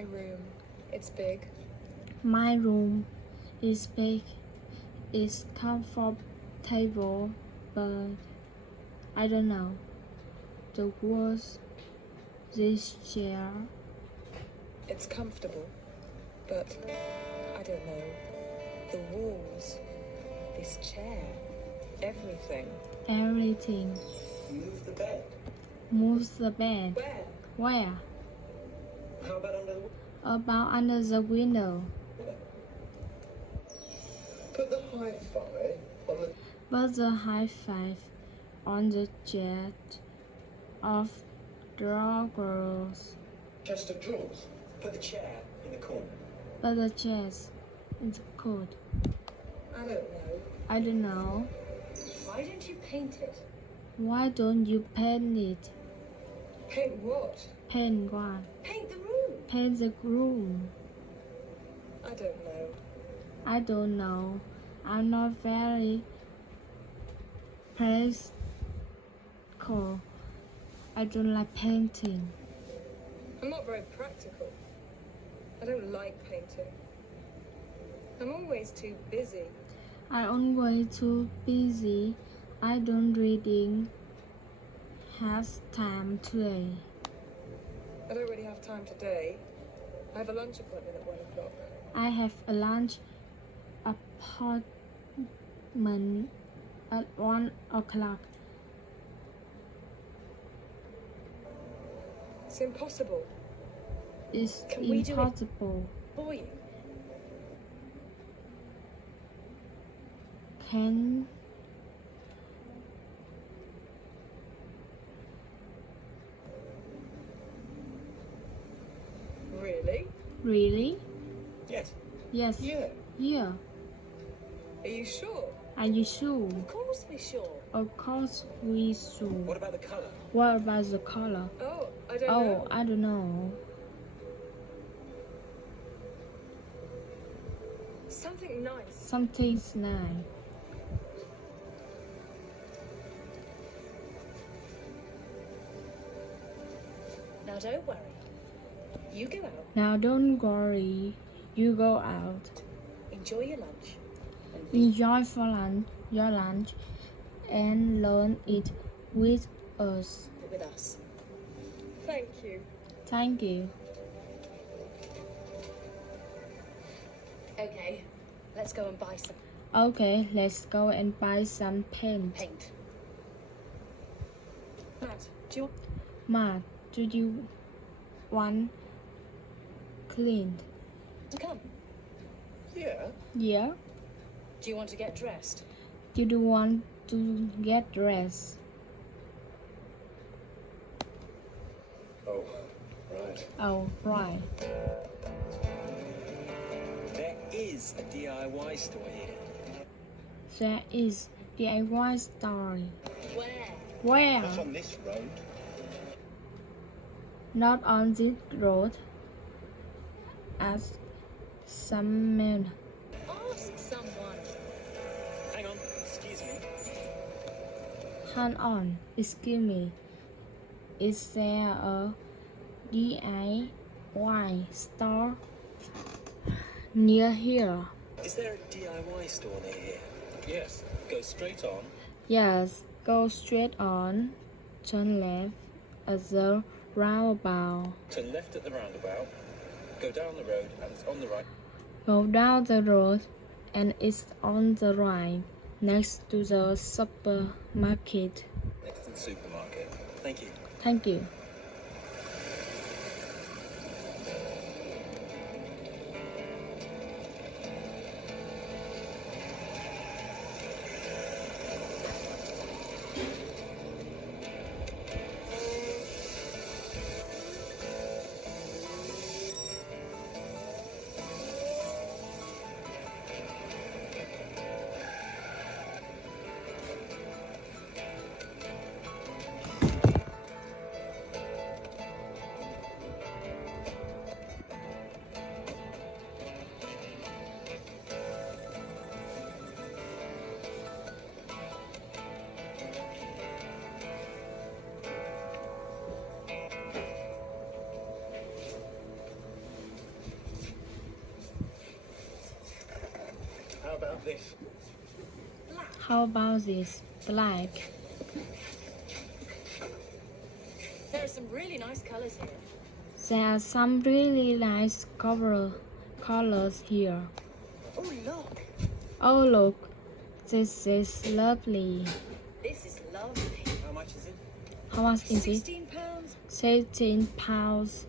my room. It's big. My room is big. It's comfortable, but I don't know. The walls, this chair, It's comfortable, but I don't know. The walls, this chair, everything. everything. Move the bed. Move the bed. Where? Where? How about under the... About under the window. Put the hi-fi on the... Put the high five on the jet of drawers. chest of drawers. Put the chair in the corner. But the chest is cold. I don't know. I don't know. Why don't you paint it? Why don't you paint it? Paint what? Paint what? Paint the room. Paint the room. I don't know. I don't know. I'm not very practical. I don't like painting. I'm not very practical. I don't like painting. I'm always too busy. I'm always too busy. I don't reading has time today. I don't really have time today. I have a lunch appointment at 1 o'clock. I have a lunch appointment at 1 o'clock. It's impossible. It's Can we do it? impossible. For you. Can Really? really? Yes. Yes. Yeah. Yeah. Are you sure? Are you sure? Of course we're sure. Of course we sure. What about the colour? What about the color? Oh, I don't Oh, know. I don't know. Something nice. Something's nice. Now don't worry. You go out, Now don't worry. You go out. enjoy your lunch, and Enjoy for your lunch and learn it with us. be with us. Thank you. Thank you. Okay, let's go and buy some Okay, let's go and buy some paint. paint. Matt, do you want... Matt, do you want cleaned? to come? Yeah. Yeah? Do you want to get dressed? Do you want to get dressed? Oh, right. Oh, right. There is a DIY store here. There is DIY story. Where? Where? Not on this road. Not on this road. Ask someone. Ask someone. Hang on. Excuse me. Hang on, excuse me. Is there a DIY store near here? Is there a DIY store near here? Yes. Go straight on. Yes, go straight on, turn left at the roundabout. Turn left at the roundabout. Go down the road and it's on the right. Go down the road and it's on the right, next to the supermarket. Next to the supermarket. Thank you. Thank you. about this? Black. How about this? Black. There are some really nice colours here. There are some really nice colors here. Oh, look. Oh look, this is lovely. This is lovely. How much is it? How much is it? £16. £16.